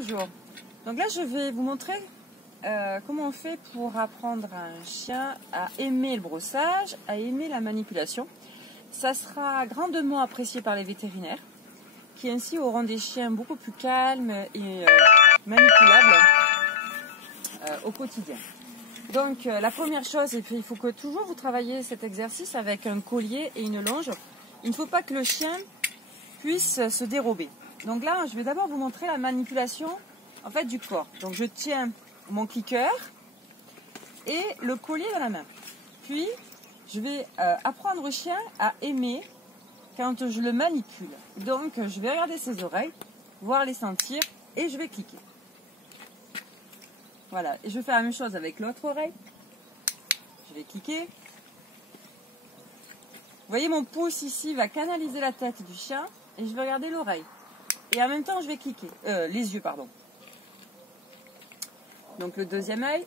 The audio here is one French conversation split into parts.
Bonjour. Donc là, je vais vous montrer comment on fait pour apprendre à un chien à aimer le brossage, à aimer la manipulation. Ça sera grandement apprécié par les vétérinaires, qui ainsi auront des chiens beaucoup plus calmes et manipulables au quotidien. Donc la première chose, et puis il faut que toujours vous travaillez cet exercice avec un collier et une longe. Il ne faut pas que le chien puisse se dérober. Donc là, je vais d'abord vous montrer la manipulation en fait du corps. Donc je tiens mon clicker et le collier dans la main. Puis je vais apprendre au chien à aimer quand je le manipule. Donc je vais regarder ses oreilles, voir les sentir et je vais cliquer. Voilà, et je fais la même chose avec l'autre oreille. Je vais cliquer. Vous voyez, mon pouce ici va canaliser la tête du chien et je vais regarder l'oreille. Et en même temps, je vais cliquer. Les yeux, pardon. Donc le deuxième œil.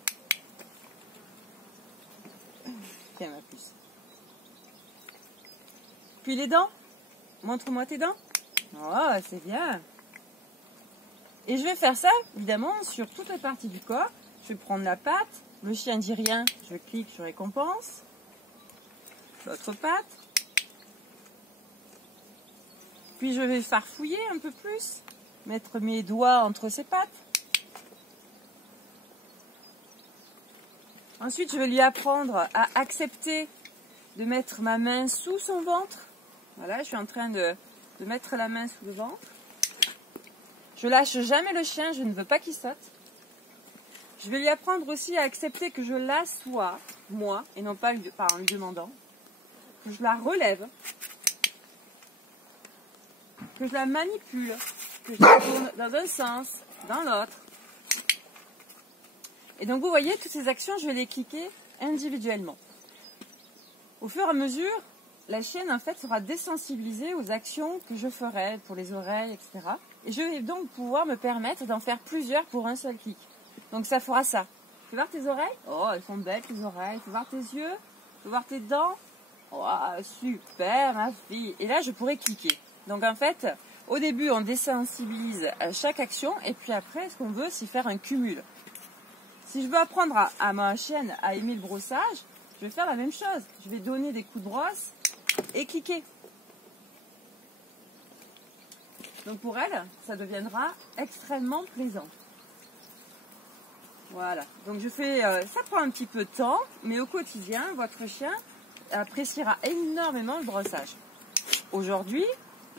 Tiens, ma puce. Puis les dents. Montre-moi tes dents. Oh, c'est bien. Et je vais faire ça, évidemment, sur toutes les parties du corps. Je vais prendre la patte. Le chien ne dit rien. Je clique sur récompense. L'autre patte. Puis je vais farfouiller un peu plus. Mettre mes doigts entre ses pattes. Ensuite, je vais lui apprendre à accepter de mettre ma main sous son ventre. Voilà, je suis en train de mettre la main sous le ventre. Je lâche jamais le chien, je ne veux pas qu'il saute. Je vais lui apprendre aussi à accepter que je l'assois, moi, et non pas en lui demandant. Que je la relève. Que je la manipule. Que je la tourne dans un sens, dans l'autre. Et donc vous voyez, toutes ces actions, je vais les cliquer individuellement. Au fur et à mesure, la chienne en fait sera désensibilisée aux actions que je ferai pour les oreilles, etc. Et je vais donc pouvoir me permettre d'en faire plusieurs pour un seul clic. Donc ça fera ça. Tu veux voir tes oreilles? Oh, elles sont belles tes oreilles. Tu veux voir tes yeux? Tu veux voir tes dents? Oh, super ma fille. Et là, je pourrais cliquer. Donc en fait, au début, on désensibilise à chaque action. Et puis après, ce qu'on veut, c'est faire un cumul. Si je veux apprendre à ma chienne à aimer le brossage, je vais faire la même chose. Je vais donner des coups de brosse et cliquer. Donc pour elle, ça deviendra extrêmement plaisant. Voilà. Donc je fais, ça prend un petit peu de temps, mais au quotidien, votre chien appréciera énormément le brossage. Aujourd'hui,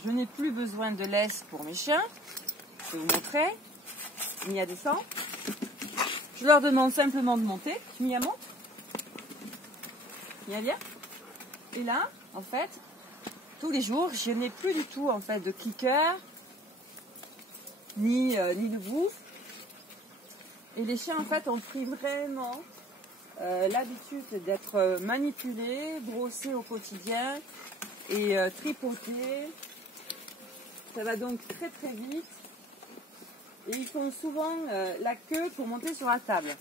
je n'ai plus besoin de laisse pour mes chiens. Je vais vous montrer. Mia descend. Je leur demande simplement de monter. Mia monte. Mia vient. Et là, en fait, tous les jours, je n'ai plus du tout en fait de clicker, ni de bouffe. Et les chiens en fait ont pris vraiment l'habitude d'être manipulés, brossés au quotidien et tripotés. Ça va donc très très vite. Et ils font souvent la queue pour monter sur la table.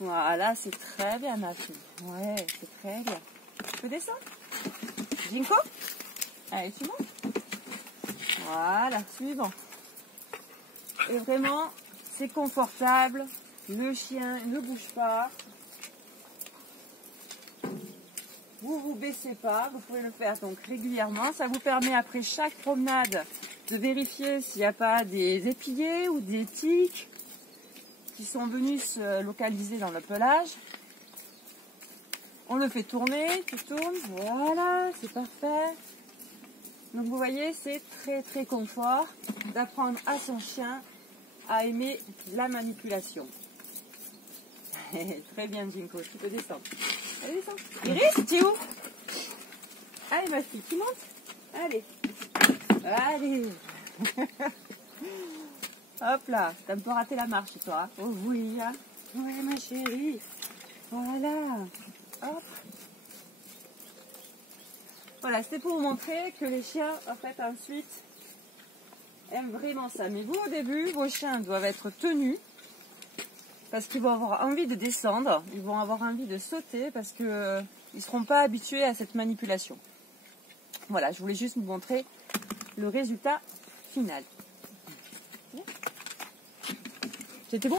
Voilà, c'est très bien ma fille. Ouais, c'est très bien. Tu peux descendre? Jinko? Allez, tu montes. Voilà, suivant. Et vraiment, c'est confortable. Le chien ne bouge pas. Vous vous baissez pas. Vous pouvez le faire donc régulièrement. Ça vous permet après chaque promenade de vérifier s'il n'y a pas des épillets ou des tiques qui sont venus se localiser dans le pelage. On le fait tourner, tu tournes, voilà, c'est parfait. Donc vous voyez, c'est très très confort d'apprendre à son chien à aimer la manipulation. Très bien Jinko, tu peux descendre. Allez, descends. Iris, tu es où? Allez ma fille, tu montes? Allez. Allez. Hop là, t'as un peu raté la marche toi. Oh oui, hein. Ouais ma chérie. Voilà. Hop. Voilà, c'était pour vous montrer que les chiens, en fait, ensuite, aiment vraiment ça. Mais vous, au début, vos chiens doivent être tenus parce qu'ils vont avoir envie de descendre, ils vont avoir envie de sauter parce qu'ils ne seront pas habitués à cette manipulation. Voilà, je voulais juste vous montrer le résultat final. C'était bon?